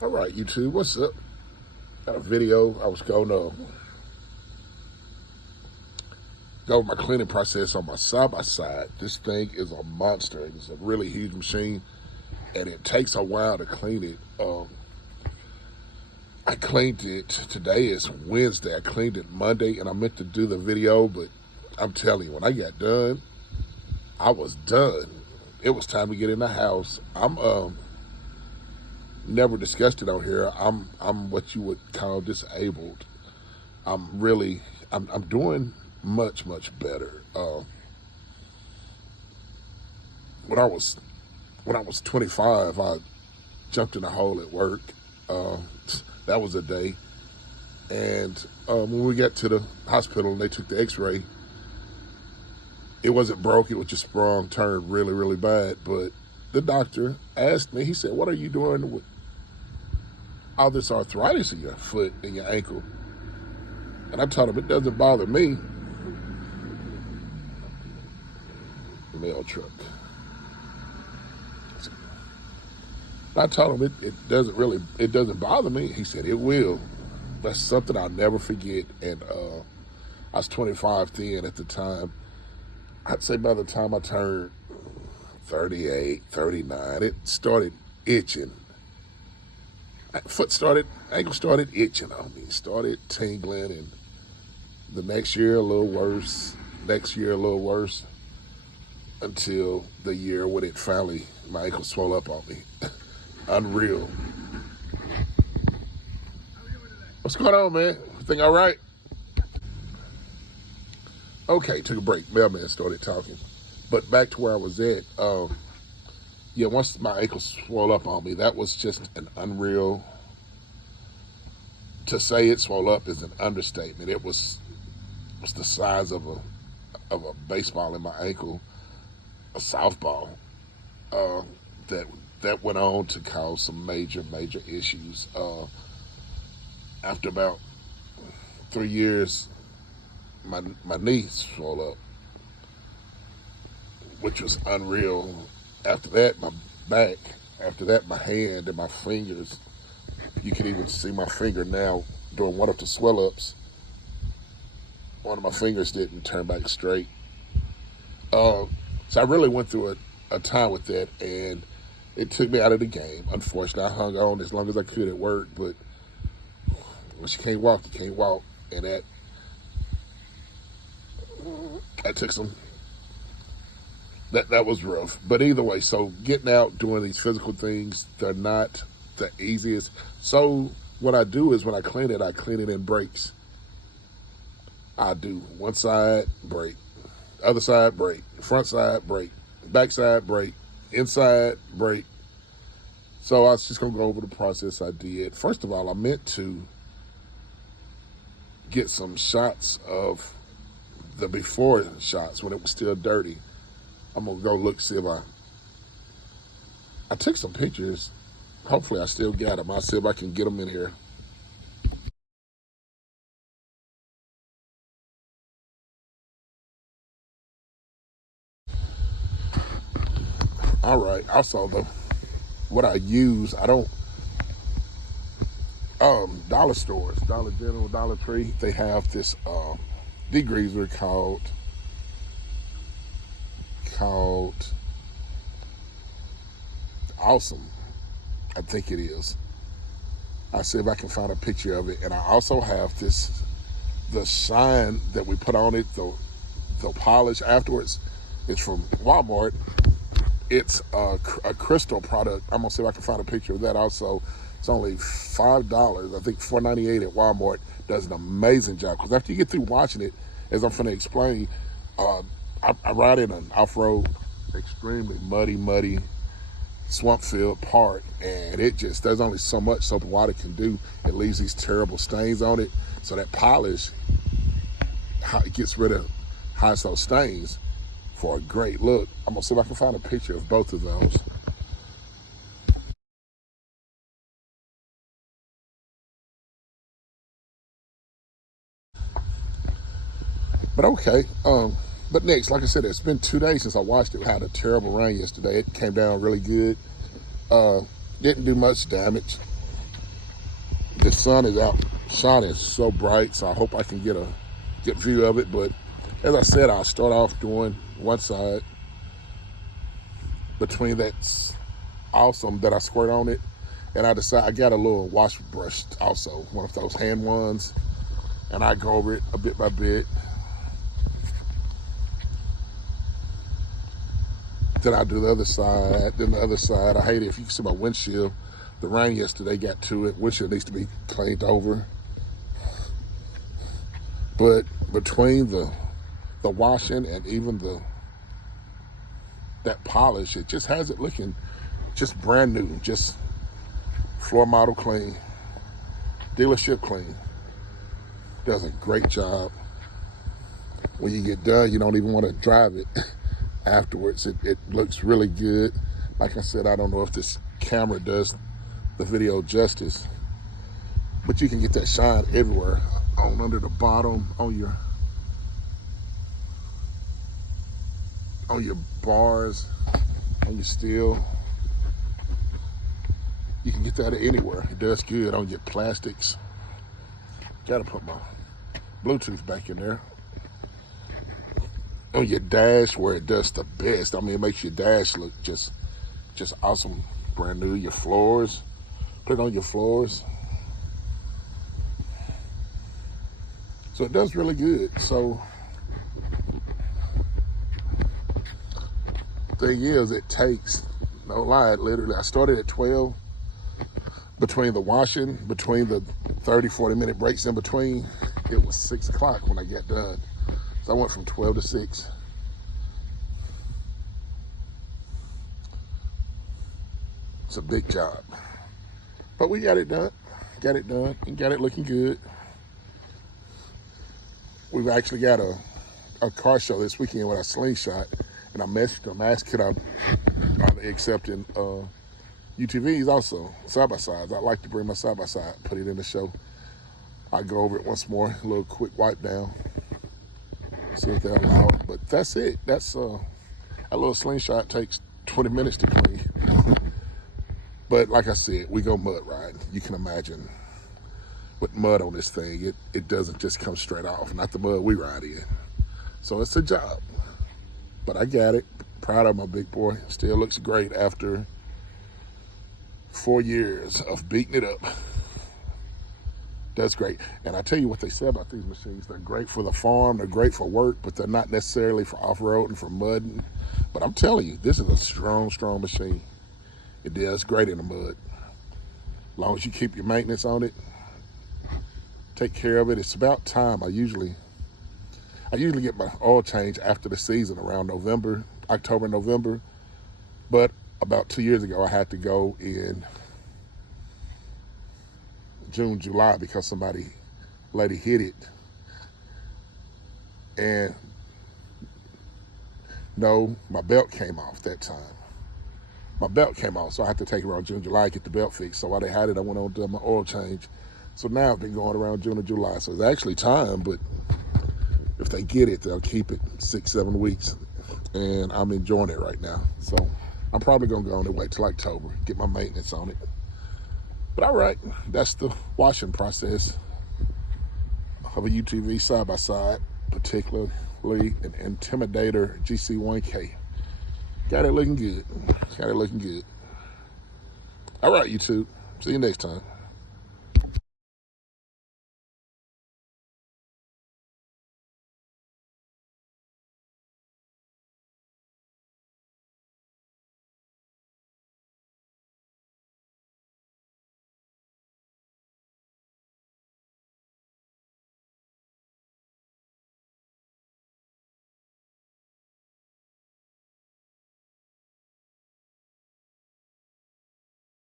All right, YouTube, what's up? Got a video. I was going to go over my cleaning process on my side-by-side. This thing is a monster. It's a really huge machine, and it takes a while to clean it. I cleaned it. Today is Wednesday. I cleaned it Monday, and I meant to do the video, but I'm telling you, when I got done, I was done. It was time to get in the house. I'm never discussed it on here. I'm what you would call disabled. I'm doing much better. When I was 25, I jumped in a hole at work. That was a day. And when we got to the hospital and they took the X-ray, it wasn't broke. It was just sprung, turned really bad. But the doctor asked me. He said, "What are you doing with all this arthritis in your foot and your ankle?" And I told him, it doesn't bother me. Mail truck. I told him it doesn't bother me. He said, it will. That's something I'll never forget. And I was 25 then at the time. I'd say by the time I turned 38, 39, it started itching. Ankle started itching on me, started tingling, and the next year a little worse, until the year when it finally, my ankle swelled up on me. Unreal. What's going on, man? Everything all right? Okay, took a break. Mailman started talking. But back to where I was at, once my ankle swelled up on me, that was just an unreal. To say it swelled up is an understatement. It was the size of a baseball in my ankle, a softball. That went on to cause some major issues. After about 3 years, my knee swelled up, which was unreal. After that, my back. After that, my hand and my fingers. You can even see my finger now during one of the swell-ups. One of my fingers didn't turn back straight. So I really went through a time with that, and it took me out of the game. Unfortunately, I hung on as long as I could at work, but once you can't walk, you can't walk. And that took some, that was rough. But either way, so getting out, doing these physical things, they're not the easiest. So what I do is when I clean it in breaks. I do one side, break, other side, break, front side, break, back side, break, inside, break. So I was just gonna go over the process I did. First of all, I meant to get some shots of the before shots when it was still dirty. I'm gonna go look, see if I took some pictures. Hopefully I still got them. I'll see if I can get them in here. All right, also what I use, I don't, dollar stores, Dollar General, Dollar Tree, they have this degreaser called Awesome, I think it is. I'll see if I can find a picture of it. And I also have the shine that we put on it, the polish afterwards. It's from Walmart. It's a crystal product. I'm gonna see if I can find a picture of that also. It's only $5. I think $4.98 at Walmart. Does an amazing job. Because after you get through watching it, as I'm finna explain, I ride in an off-road, extremely muddy, swamp-filled part, and there's only so much soap and water can do. It leaves these terrible stains on it. So that polish, it gets rid of hides those stains for a great look. I'm gonna see if I can find a picture of both of those. But okay, but next, like I said, it's been 2 days since I watched it. We had a terrible rain yesterday. It came down really good. Didn't do much damage. The sun is out shining so bright, so I hope I can get a good view of it. But as I said, I'll start off doing one side between that's awesome that I squirt on it. And I decide I got a little wash brush also, one of those hand ones. And I go over it a bit by bit. Then I do the other side, then the other side. I hate it. If you can see my windshield, the rain yesterday got to it. Windshield needs to be cleaned over. But between the washing and even that polish, it just has it looking just brand new, just floor model clean, dealership clean. Does a great job. When you get done, you don't even want to drive it afterwards. It looks really good. Like I said, I don't know if this camera does the video justice, but you can get that shine everywhere, on under the bottom, on your bars, on your steel. You can get that anywhere. It does good on your plastics. Gotta put my Bluetooth back in there. On your dash, where it does the best. I mean, it makes your dash look just awesome, brand new. Your floors, put it on your floors. So it does really good. So thing is, it takes, no lie, literally, I started at 12. Between the washing, between the 30, 40-minute breaks in between, it was 6 o'clock when I got done. So I went from 12 to 6. It's a big job. But we got it done, and got it looking good. We've actually got a car show this weekend with our slingshot, and I messaged them, asked could are they accepting UTVs also, side-by-sides. I like to bring my side-by-side, put it in the show. I go over it once more, a little quick wipe down, see if they'll allow it. But that's it. That's a little slingshot takes 20 minutes to clean. But like I said, we go mud riding. You can imagine with mud on this thing, it doesn't just come straight off, not the mud we ride in. So it's a job, but I got it. Proud of my big boy. Still looks great after 4 years of beating it up. That's great. And I tell you what they say about these machines. They're great for the farm, they're great for work, but they're not necessarily for off-road and for mudding. But I'm telling you, this is a strong, strong machine. It does great in the mud. As long as you keep your maintenance on it, take care of it. It's about time. I usually get my oil change after the season around October, November. But about 2 years ago, I had to go in June, July because lady hit it. And no, my belt came off that time. My belt came off, so I had to take it around June, July, get the belt fixed. So while they had it, I went on to my oil change. So now I've been going around June or July. So it's actually time, but if they get it, they'll keep it 6-7 weeks. And I'm enjoying it right now. So I'm probably gonna go on and wait till October, get my maintenance on it. But all right, that's the washing process of a UTV side-by-side, particularly an Intimidator GC1K. Got it looking good. All right, YouTube. See you next time.